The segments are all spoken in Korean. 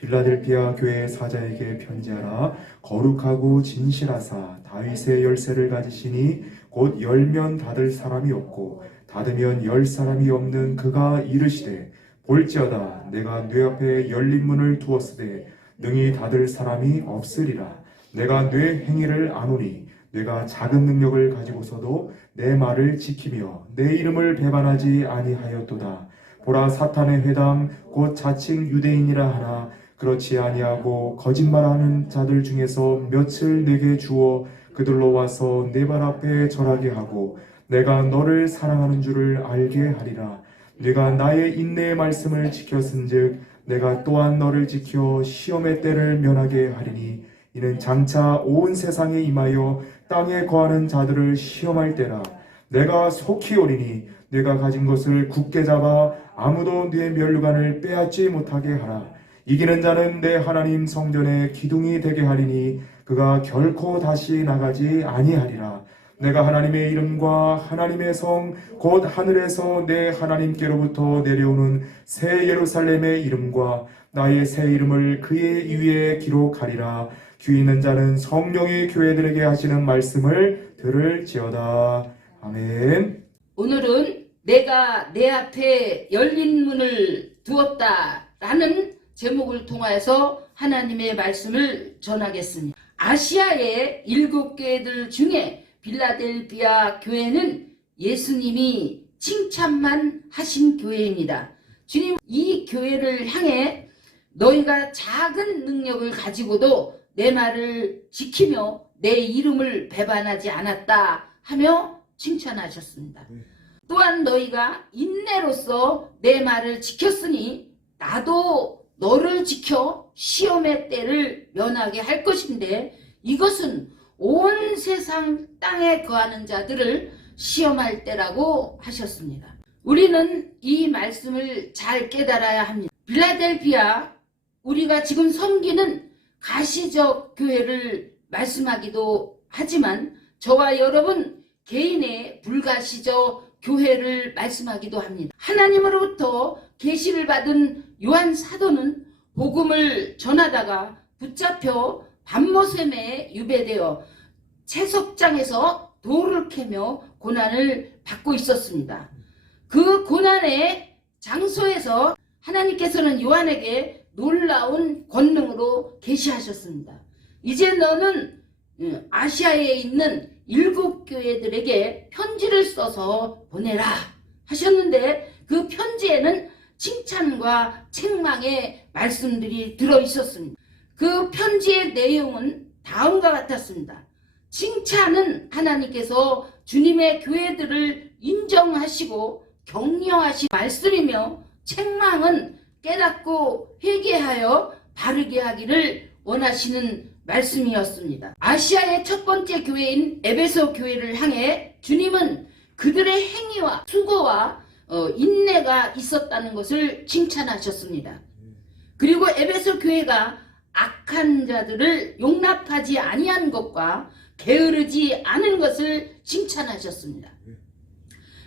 빌라델피아 교회 사자에게 편지하라. 거룩하고 진실하사 다윗의 열쇠를 가지시니 곧 열면 닫을 사람이 없고 닫으면 열 사람이 없는 그가 이르시되 볼지어다 내가 뇌 앞에 열린 문을 두었으되 능히 닫을 사람이 없으리라. 내가 뇌 행위를 아노니 내가 작은 능력을 가지고서도 내 말을 지키며 내 이름을 배반하지 아니하였도다. 보라, 사탄의 회당 곧 자칭 유대인이라 하나 그렇지 아니하고 거짓말하는 자들 중에서 몇을 내게 주어 그들로 와서 내 발 앞에 절하게 하고 내가 너를 사랑하는 줄을 알게 하리라. 네가 나의 인내의 말씀을 지켰은즉 내가 또한 너를 지켜 시험의 때를 면하게 하리니 이는 장차 온 세상에 임하여 땅에 거하는 자들을 시험할 때라. 내가 속히 오리니 내가 가진 것을 굳게 잡아 아무도 네 면류관을 빼앗지 못하게 하라. 이기는 자는 내 하나님 성전의 기둥이 되게 하리니 그가 결코 다시 나가지 아니하리라. 내가 하나님의 이름과 하나님의 성 곧 하늘에서 내 하나님께로부터 내려오는 새 예루살렘의 이름과 나의 새 이름을 그의 위에 기록하리라. 귀 있는 자는 성령의 교회들에게 하시는 말씀을 들을지어다. 아멘. 오늘은 내가 내 앞에 열린 문을 두었다라는 제목을 통하여서 하나님의 말씀을 전하겠습니다. 아시아의 7교회들 중에 빌라델피아 교회는 예수님이 칭찬만 하신 교회입니다. 주님, 이 교회를 향해 너희가 작은 능력을 가지고도 내 말을 지키며 내 이름을 배반하지 않았다 하며 칭찬하셨습니다. 또한 너희가 인내로서 내 말을 지켰으니 나도 너를 지켜 시험의 때를 면하게 할 것인데 이것은 온 세상 땅에 거하는 자들을 시험할 때라고 하셨습니다. 우리는 이 말씀을 잘 깨달아야 합니다. 빌라델피아, 우리가 지금 섬기는 가시적 교회를 말씀하기도 하지만 저와 여러분 개인의 불가시적 교회를 말씀하기도 합니다. 하나님으로부터 계시를 받은 요한 사도는 복음을 전하다가 붙잡혀 밤모샘에 유배되어 채석장에서 돌을 캐며 고난을 받고 있었습니다. 그 고난의 장소에서 하나님께서는 요한에게 놀라운 권능으로 계시하셨습니다. 이제 너는 아시아에 있는 7교회들에게 편지를 써서 보내라 하셨는데 그 편지에는 칭찬과 책망의 말씀들이 들어있었습니다. 그 편지의 내용은 다음과 같았습니다. 칭찬은 하나님께서 주님의 교회들을 인정하시고 격려하신 말씀이며 책망은 깨닫고 회개하여 바르게 하기를 원하시는 말씀이었습니다. 아시아의 첫 번째 교회인 에베소 교회를 향해 주님은 그들의 행위와 수고와 인내가 있었다는 것을 칭찬하셨습니다. 그리고 에베소 교회가 악한 자들을 용납하지 아니한 것과 게으르지 않은 것을 칭찬하셨습니다.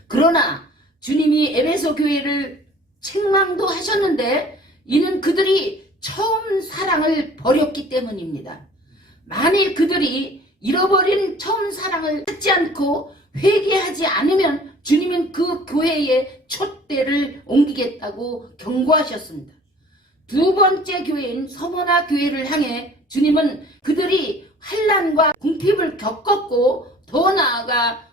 그러나 주님이 에베소 교회를 책망도 하셨는데 이는 그들이 처음 사랑을 버렸기 때문입니다. 만일 그들이 잃어버린 처음 사랑을 찾지 않고 회개하지 않으면 주님은 그 교회에 촛대를 옮기겠다고 경고하셨습니다. 두 번째 교회인 서머나 교회를 향해 주님은 그들이 환난과 궁핍을 겪었고 더 나아가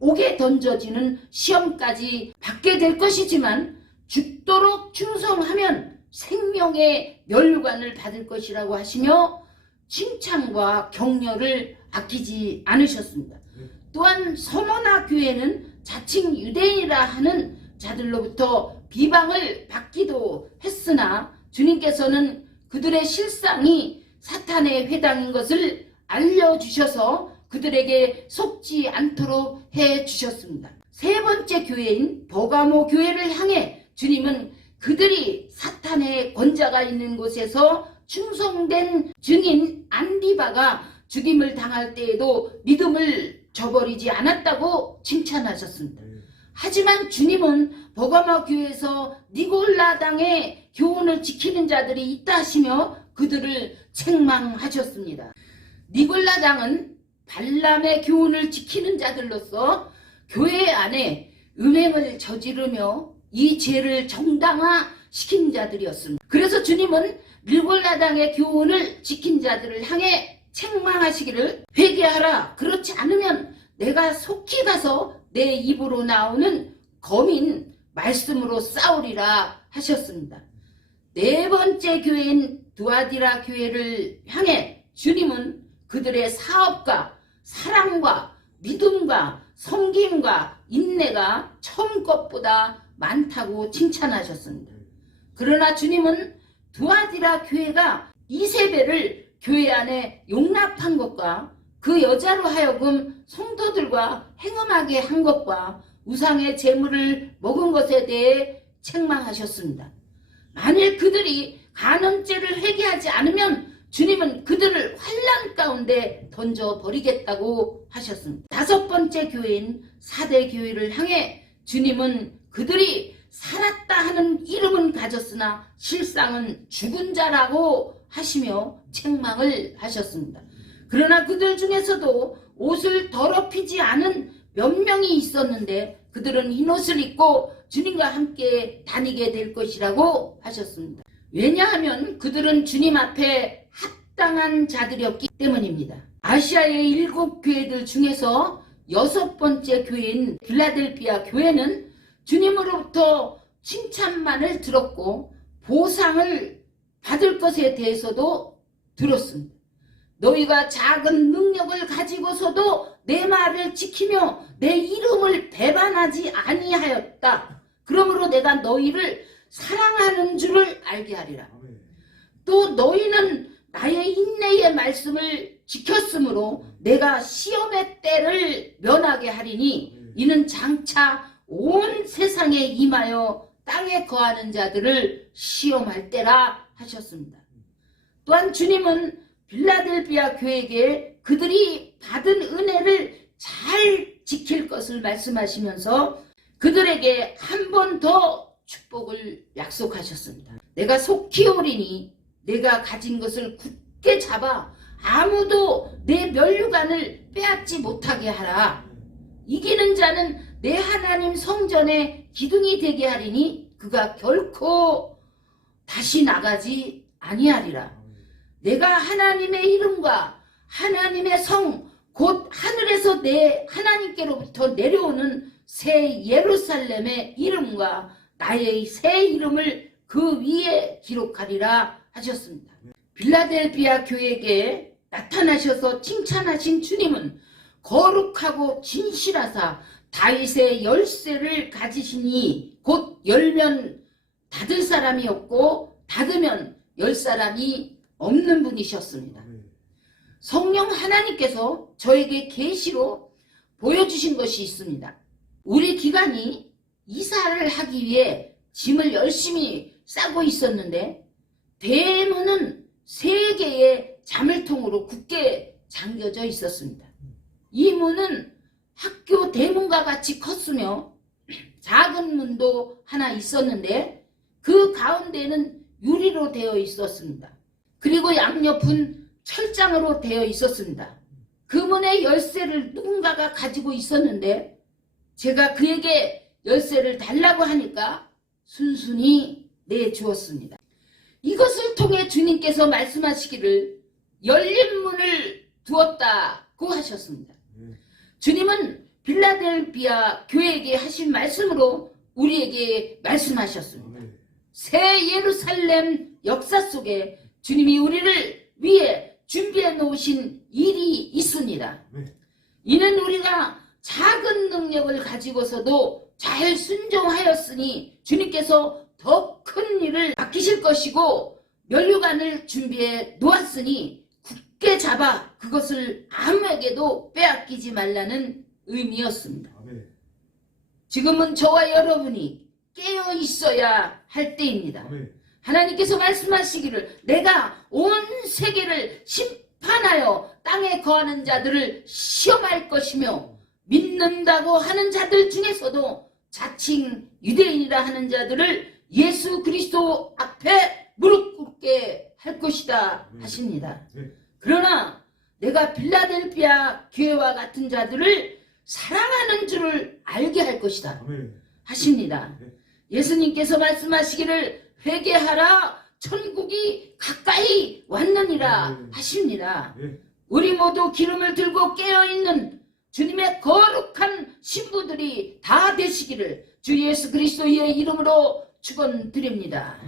옥에 던져지는 시험까지 받게 될 것이지만 죽도록 충성하면 생명의 면류관을 받을 것이라고 하시며 칭찬과 격려를 아끼지 않으셨습니다. 또한 서머나 교회는 자칭 유대인이라 하는 자들로부터 비방을 받기도 했으나 주님께서는 그들의 실상이 사탄의 회당인 것을 알려주셔서 그들에게 속지 않도록 해주셨습니다. 세 번째 교회인 버가모 교회를 향해 주님은 그들이 사탄의 권자가 있는 곳에서 충성된 증인 안디바가 죽임을 당할 때에도 믿음을 저버리지 않았다고 칭찬하셨습니다. 하지만 주님은 버가마 교회에서 니골라당의 교훈을 지키는 자들이 있다 하시며 그들을 책망하셨습니다. 니골라당은 발람의 교훈을 지키는 자들로서 교회 안에 음행을 저지르며 이 죄를 정당화시킨 자들이었습니다. 그래서 주님은 니골라당의 교훈을 지킨 자들을 향해 책망하시기를 회개하라. 그렇지 않으면 내가 속히 가서 내 입으로 나오는 검인 말씀으로 싸우리라 하셨습니다. 네 번째 교회인 두아디라 교회를 향해 주님은 그들의 사업과 사랑과 믿음과 섬김과 인내가 처음 것보다 많다고 칭찬하셨습니다. 그러나 주님은 두아디라 교회가 이세벨을 교회 안에 용납한 것과 그 여자로 하여금 성도들과 행음하게 한 것과 우상의 제물을 먹은 것에 대해 책망하셨습니다. 만일 그들이 간음죄를 회개하지 않으면 주님은 그들을 환난 가운데 던져버리겠다고 하셨습니다. 다섯 번째 교회인 사대 교회를 향해 주님은 그들이 살았다 하는 이름은 가졌으나 실상은 죽은 자라고 하시며 책망을 하셨습니다. 그러나 그들 중에서도 옷을 더럽히지 않은 몇 명이 있었는데 그들은 흰옷을 입고 주님과 함께 다니게 될 것이라고 하셨습니다. 왜냐하면 그들은 주님 앞에 합당한 자들이었기 때문입니다. 아시아의 7 교회들 중에서 6번째 교회인 빌라델비아 교회는 주님으로부터 칭찬만을 들었고 보상을 받을 것에 대해서도 들었습니다. 너희가 작은 능력을 가지고서도 내 말을 지키며 내 이름을 배반하지 아니하였다. 그러므로 내가 너희를 사랑하는 줄을 알게 하리라. 또 너희는 나의 인내의 말씀을 지켰으므로 내가 시험의 때를 면하게 하리니 이는 장차 온 세상에 임하여 땅에 거하는 자들을 시험할 때라 하셨습니다. 또한 주님은 빌라델비아 교회에게 그들이 받은 은혜를 잘 지킬 것을 말씀하시면서 그들에게 한 번 더 축복을 약속하셨습니다. 내가 속히 오리니 내가 가진 것을 굳게 잡아 아무도 내 면류관을 빼앗지 못하게 하라. 이기는 자는 내 하나님 성전에 기둥이 되게 하리니 그가 결코 다시 나가지 아니하리라. 내가 하나님의 이름과 하나님의 성 곧 하늘에서 내 하나님께로부터 내려오는 새 예루살렘의 이름과 나의 새 이름을 그 위에 기록하리라 하셨습니다. 빌라델비아 교회에게 나타나셔서 칭찬하신 주님은 거룩하고 진실하사 다윗의 열쇠를 가지시니 곧 열면 닫을 사람이 없고 닫으면 열 사람이 없는 분이셨습니다. 성령 하나님께서 저에게 계시로 보여주신 것이 있습니다. 우리 기관이 이사를 하기 위해 짐을 열심히 싸고 있었는데 대문은 3개의 자물통으로 굳게 잠겨져 있었습니다. 이 문은 학교 대문과 같이 컸으며 작은 문도 하나 있었는데 그 가운데는 유리로 되어 있었습니다. 그리고 양옆은 철장으로 되어 있었습니다. 그 문의 열쇠를 누군가가 가지고 있었는데 제가 그에게 열쇠를 달라고 하니까 순순히 내주었습니다. 이것을 통해 주님께서 말씀하시기를 열린 문을 두었다고 하셨습니다. 주님은 빌라델비아 교회에게 하신 말씀으로 우리에게 말씀하셨습니다. 새 예루살렘 역사 속에 주님이 우리를 위해 준비해 놓으신 일이 있습니다. 이는 우리가 작은 능력을 가지고서도 잘 순종하였으니 주님께서 더 큰 일을 맡기실 것이고 면류관을 준비해 놓았으니 굳게 잡아 그것을 아무에게도 빼앗기지 말라는 의미였습니다. 지금은 저와 여러분이 깨어 있어야 할 때입니다. 하나님께서 말씀하시기를 내가 온 세계를 심판하여 땅에 거하는 자들을 시험할 것이며 믿는다고 하는 자들 중에서도 자칭 유대인이라 하는 자들을 예수 그리스도 앞에 무릎 꿇게 할 것이다 하십니다. 그러나 내가 빌라델피아 교회와 같은 자들을 사랑하는 줄을 알게 할 것이다 하십니다. 예수님께서 말씀하시기를 회개하라 천국이 가까이 왔느니라 하십니다. 우리 모두 기름을 들고 깨어있는 주님의 거룩한 신부들이 다 되시기를 주 예수 그리스도의 이름으로 축원드립니다.